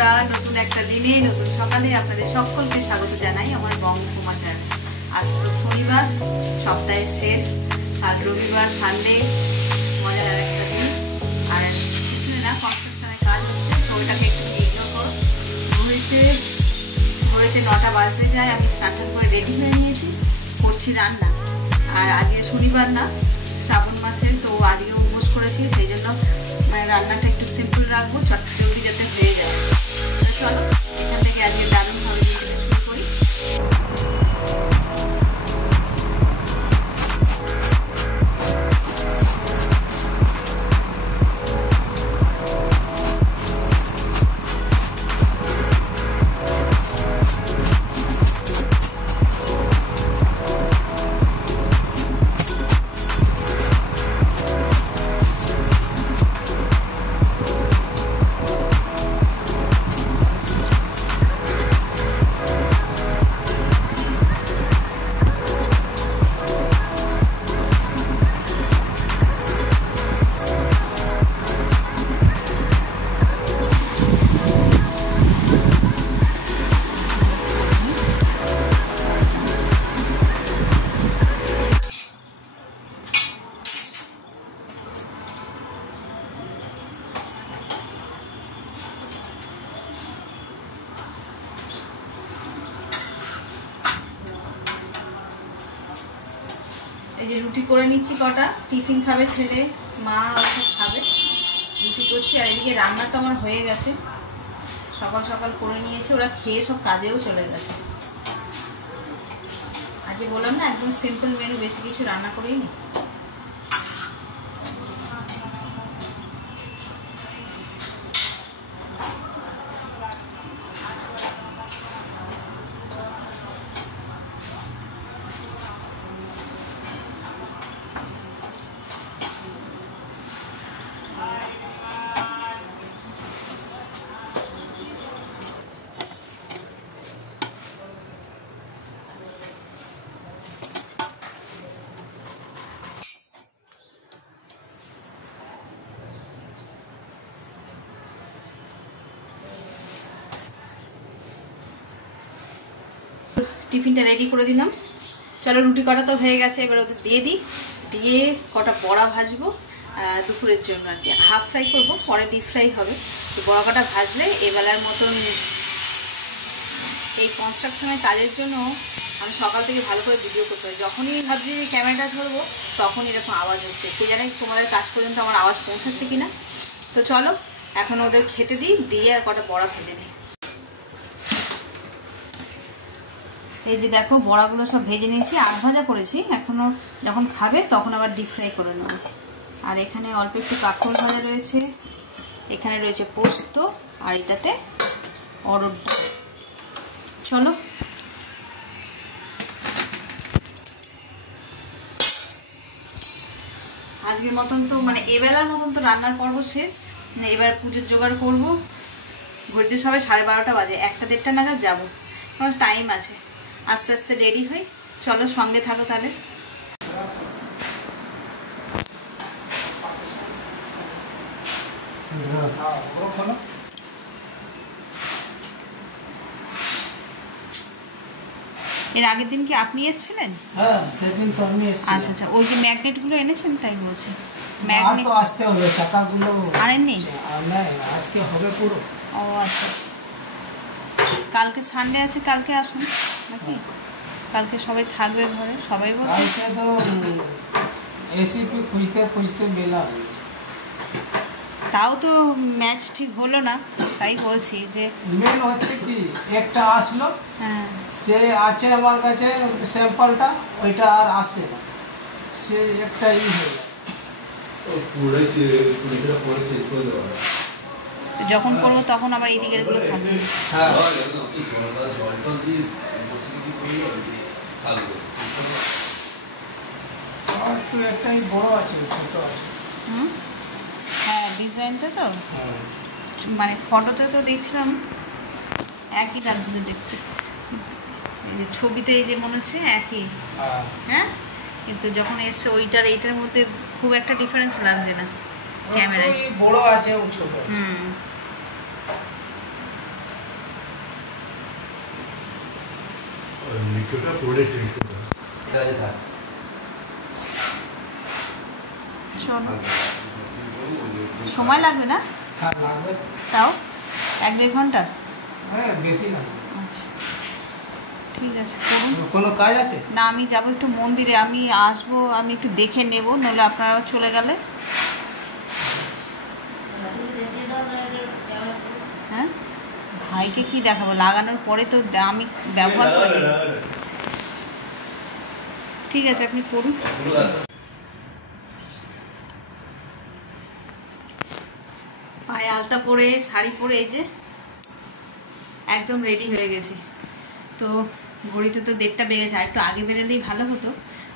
বন্ধুরা, নতুন একটা দিনে নতুন সকালে আপনাদের সকলকে স্বাগত জানাই আমার বঙ্গকুমা চ্যানেল। আজ তো শনিবার, সপ্তাহের শেষ, আর রবিবার সানডে মজার একটা দিন। আর কিছু না, কনস্ট্রাকশনের কাজ হচ্ছে, তো ওইটাকে একটু ইগনোর করো। ঘড়িতে 9টা বাজতে যায়। আমি স্নান করে রেডি হয়ে নিয়েছি, করছি রান্না। আর আজকে শনিবার না, শ্রাবণ মাসের, তো আজকে উপোস করেছি, সেই জন্য রান্নাটা একটু সিম্পল রাখবো, চটজলদি যাতে হয়ে যায়। চলো এখান থেকে আজকে দারুণভাবে শুরু করি। এই যে রুটি করে নিচ্ছি, কটা টিফিন খাবে ছেলে, মা ওসব খাবে, রুটি করছি। আর এদিকে রান্না তো আমার হয়ে গেছে, সকাল সকাল করে নিয়েছি, ওরা খেয়ে সব কাজেও চলে গেছে। আজকে বললাম না, একদম সিম্পল মেনু, বেশি কিছু রান্না করেই নি। টিফিনটা রেডি করে দিলাম। চলো, রুটি কটা তো হয়ে গেছে, এবার ওদের দিয়ে দিই। দিয়ে কটা বড়া ভাজবো দুপুরের জন্য আর কি। হাফ ফ্রাই করবো, পরে ডিপ ফ্রাই হবে। তো বড়া কটা ভাজলে এবেলার মতন। এই কনস্ট্রাকশনের কাজের জন্য আমি সকাল থেকে ভালো করে ভিডিও করতে হয়। যখনই ভাবছি ক্যামেরাটা ধরবো, তখন এরকম আওয়াজ হচ্ছে। কে জানে তোমাদের কাজ পর্যন্ত আমার আওয়াজ পৌঁছাচ্ছে কিনা। তো চলো এখন ওদের খেতে দিই, দিয়ে আর কটা বড়া ভেজে নিই। এই যে দেখো, বড়াগুলো সব ভেজে নিয়েছি, আধ ভাজা করেছি। এখনও যখন খাবে তখন আবার ডিপ ফ্রাই করে নেব। আর এখানে অল্প একটু কাঁকরোল ভাজা রয়েছে, এখানে রয়েছে পোস্ত, আর এটাতে অরড় ডাল। চলো আজকের মতন তো এবেলার মতন তো রান্নার পর্ব শেষ। এবার পুজোর জোগাড় করবো। ঘড়িতে সবাই 12:30 বাজে, 1টা-1:30 নাগাদ যাবো, কারণ টাইম আছে। আস্তে আস্তে রেডি হই, চলো সঙ্গে থাকো তাহলে। এর আগের দিন কি আপনি এসেছিলেন? হ্যাঁ, সেদিন তো আমি এসেছি। আচ্ছা আচ্ছা, ওই যে ম্যাগনেটগুলো এনেছেন তাই বলছি। ম্যাগনেট তো আসতে হবে, চাকাগুলো আনেননি? না, আজকে হবে পুরো। ও আচ্ছা আচ্ছা, কালকে সানডে আছে, কালকে আসুন নাকি? কালকে সবাই থাকবে ঘরে, সবাই বলছে। কালকে তো এসিপি খুঁজতে খুঁজতে বেলা হয়েছে। তাও তো ম্যাচ ঠিক হলো না, তাই বলছি যে মেন হচ্ছে কি, একটা আসলো, হ্যাঁ সে আছে আমার কাছে স্যাম্পলটা, ওইটা আর আসে না, সে একটা ই হয়ে যায়। যখন করবো তখন আবার এই দিকের গুলো থাকবে। হ্যাঁ, তো একটাই বড় আছে, ছোট আছে। হ্যাঁ, ডিজাইনটা তো ফটোতে তো দেখছিলাম একই লাগছিল দেখতে, এই যে ছবিতে এই যে মনে হচ্ছে একই। হ্যাঁ, কিন্তু যখন এসছে ওইটার এইটার মধ্যে খুব একটা ডিফারেন্স লাগছে না ক্যামেরায়। বড় আছে ও ছোট। চলো, সময় লাগবে না? হ্যাঁ লাগবে। তাও 1-1.5 ঘন্টা? হ্যাঁ বেশি না। আচ্ছা ঠিক আছে, করুন। কোনো কাজ আছে? না, আমি যাবো একটু মন্দিরে, আমি আসবো, আমি একটু দেখে নেব, নইলে আপনারা চলে গেলে। হ্যাঁ, ভাইকে কি দেখাবো? লাগানোর পরে তো আমি ব্যবহার করি। ঠিক আছে, আপনি করুন। পায়ে আলতা পরে, শাড়ি পরে এই যে একদম রেডি হয়ে গেছি। তো ঘড়িতে তো 1:30 বেজেছে, আর একটু আগে বেরোলেই ভালো হতো।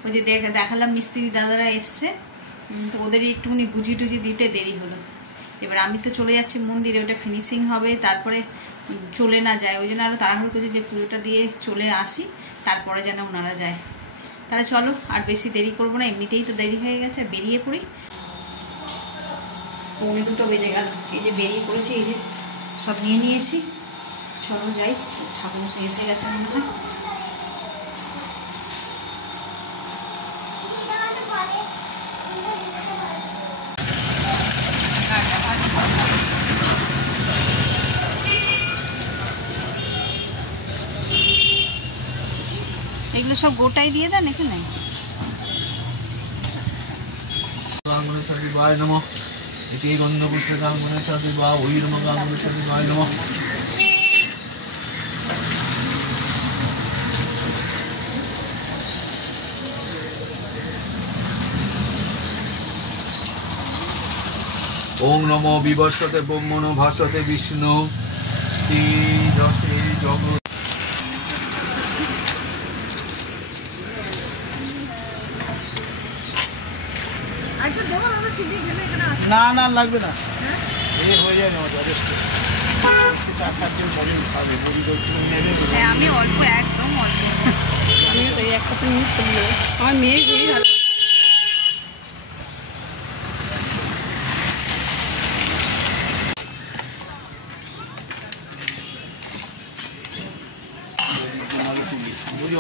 ওই যে দেখালাম মিস্ত্রি দাদারা এসছে, তো ওদেরই একটুখানি বুঝি টুজি দিতে দেরি হলো। এবার আমি তো চলে যাচ্ছি মন্দিরে, ওটা ফিনিশিং হবে, তারপরে চলে না যায়, ওই জন্য আরও তাড়াহুড়ো করছি যে পুজোটা দিয়ে চলে আসি, তারপরে যেন ওনারা যায়। তাহলে চলো, আর বেশি দেরি করবো না, এমনিতেই তো দেরি হয়ে গেছে, বেরিয়ে পড়ি। 1:45 বেজে গেল, এই যে বেরিয়ে পড়েছি, এই যে সব নিয়ে নিয়েছি। চলো যাই, ঠাকুরমশাই এসে গেছে মনে হয়। এগুলো সব গোটাই দিয়ে দেন এখানে। গণেশায় নমঃ ইতি গন্ধপুষ্পে গণেশায় বা ওই নমঃ গণেশায় নমঃ। ওং নমো বিবর্ষতে ব্রহ্মণো ভাস্বতে বিষ্ণু তেজসে জগৎ। না না লাগবে না, এই হয়ে যাবে আমার যথেষ্ট। 4-5 দিন বলেন খাবে, হ্যাঁ আমি অল্প, একদম অল্প। আমি ওই একটা তো মিস করবো, আমার মেয়ে খুবই ভালো।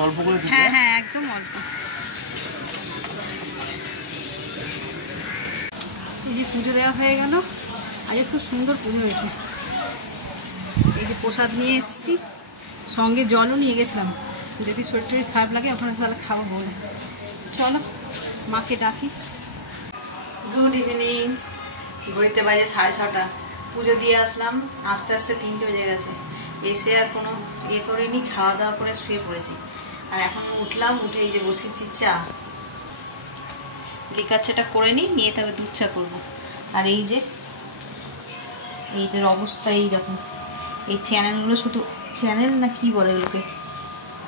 অল্প করে। হ্যাঁ হ্যাঁ একদম অল্প। এই যে পুজো দেওয়া হয়ে গেল, আজ খুব সুন্দর পুজো হয়েছে। এই যে প্রসাদ নিয়ে এসেছি, সঙ্গে জলও নিয়ে গেছিলাম, যদি শরীর টরীর খারাপ লাগে আপনারা তাহলে খাবো বলে। চলো মাকে ডাকি। Good evening. ঘড়িতে বাজে 6:30। পুজো দিয়ে আসলাম, আস্তে আস্তে 3টে বেজে গেছে। এসে আর কোনো ইয়ে করিনি, খাওয়া দাওয়া করে শুয়ে পড়েছি। আর এখন উঠলাম, উঠে এই যে বসেছি চা, লিকার চাটা করে নিয়ে তবে দুধ চা করবো। আর এই যে এইটার অবস্থা এইরকম, এই চ্যানেলগুলো, শুধু চ্যানেল না কি বলে এগুলোকে,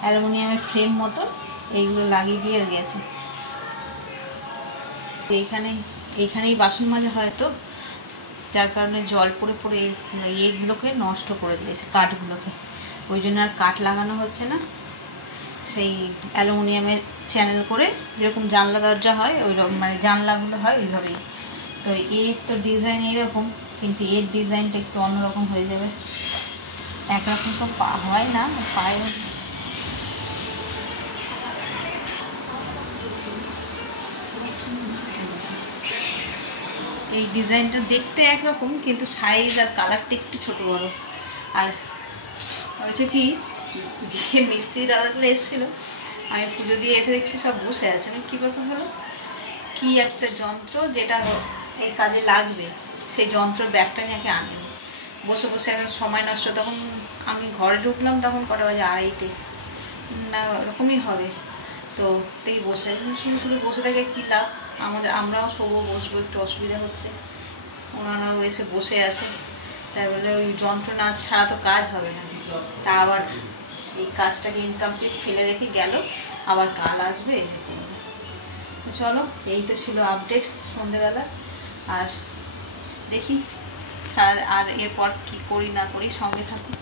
অ্যালুমিনিয়ামের ফ্রেম মতো, এইগুলো লাগিয়ে দিয়ে আর গেছে। এইখানেই বাসন মাজা হয়, তো যার কারণে জল পড়ে পড়ে এইগুলোকে নষ্ট করে দিয়েছে, কাঠগুলোকে। ওই জন্য আর কাঠ লাগানো হচ্ছে না, সেই অ্যালুমিনিয়ামের চ্যানেল করে, যেরকম জানলা দরজা হয় ওই রকম, মানে জানলাগুলো হয় ওইভাবেই। তো এর তো ডিজাইন এইরকম, কিন্তু এর ডিজাইনটা একটু অন্যরকম হয়ে যাবে। একরকম তো হয় না, পায়ে এই ডিজাইনটা দেখতে একরকম, কিন্তু সাইজ আর কালারটা একটু ছোটো বড়ো। আর হয়েছে কি, যে মিস্ত্রি দাদাগুলো এসেছিলো, আমি পুজো দিয়ে এসে দেখছি সব বসে আছে। আমি কী ব্যাপার হলো, কী একটা যন্ত্র যেটা এই কাজে লাগবে, সেই যন্ত্র ব্যাগটা নিয়ে আনেনি। বসে বসে আমার সময় নষ্ট। তখন আমি ঘরে ঢুকলাম, তখন কটা বাজে, 2:30 না ওরকমই হবে। তো তাই বসে শুধু শুধু বসে থেকে কী লাভ, আমরাও শোবো, বসবো, একটু অসুবিধা হচ্ছে, ওনারাও এসে বসে আছে। তাই বলে ওই যন্ত্র না ছাড়া তো কাজ হবে না। তা আবার এই কাজটাকে ইনকমপ্লিট ফেলে রেখে গেল, আবার কাল আসবে এই যে করবে। চলো, এই তো ছিল আপডেট সন্ধ্যেবেলা। আর দেখি আর এরপর কি করি না করি, সঙ্গে থাকি।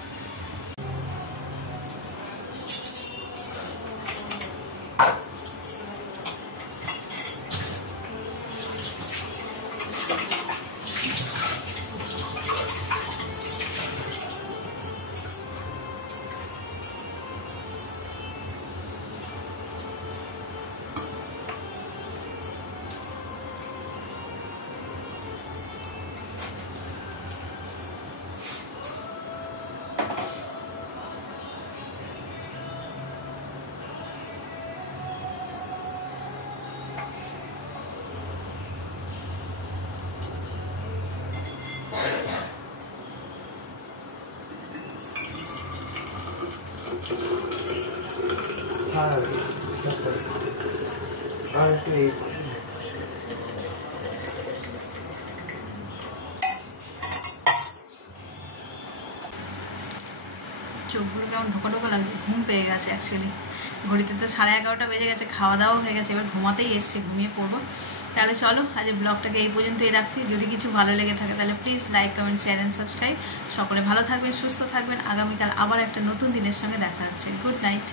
চোখগুলো কেমন ঢোকা ঢোকা লাগছে, ঘুম পেয়ে গেছে অ্যাকচুয়ালি। ঘড়িতে তো 11:30 বেজে গেছে, খাওয়া দাওয়াও হয়ে গেছে, এবার ঘুমাতেই এসছি, ঘুমিয়ে পড়বো। তাহলে চলো আজ ব্লগটাকে এই পর্যন্তই রাখছি। যদি কিছু ভালো লেগে থাকে তাহলে please like, comment, share and subscribe. সকলে ভালো থাকবেন, সুস্থ থাকবেন। আগামীকাল আবার একটা নতুন দিনের সঙ্গে দেখা হচ্ছে। Good night.